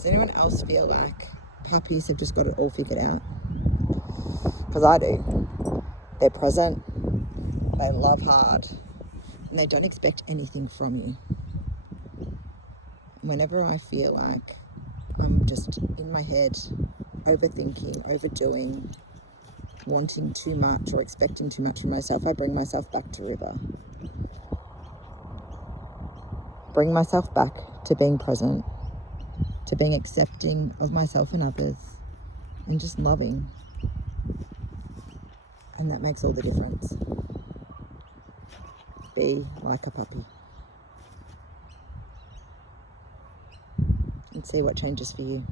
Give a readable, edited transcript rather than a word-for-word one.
Does anyone else feel like puppies have just got it all figured out? Because I do. They're present, they love hard, and they don't expect anything from you. Whenever I feel like I'm just in my head, overthinking, overdoing, wanting too much or expecting too much from myself, I bring myself back to River. Bring myself back to being present, to being accepting of myself and others, and just loving. And that makes all the difference. Be like a puppy. And see what changes for you.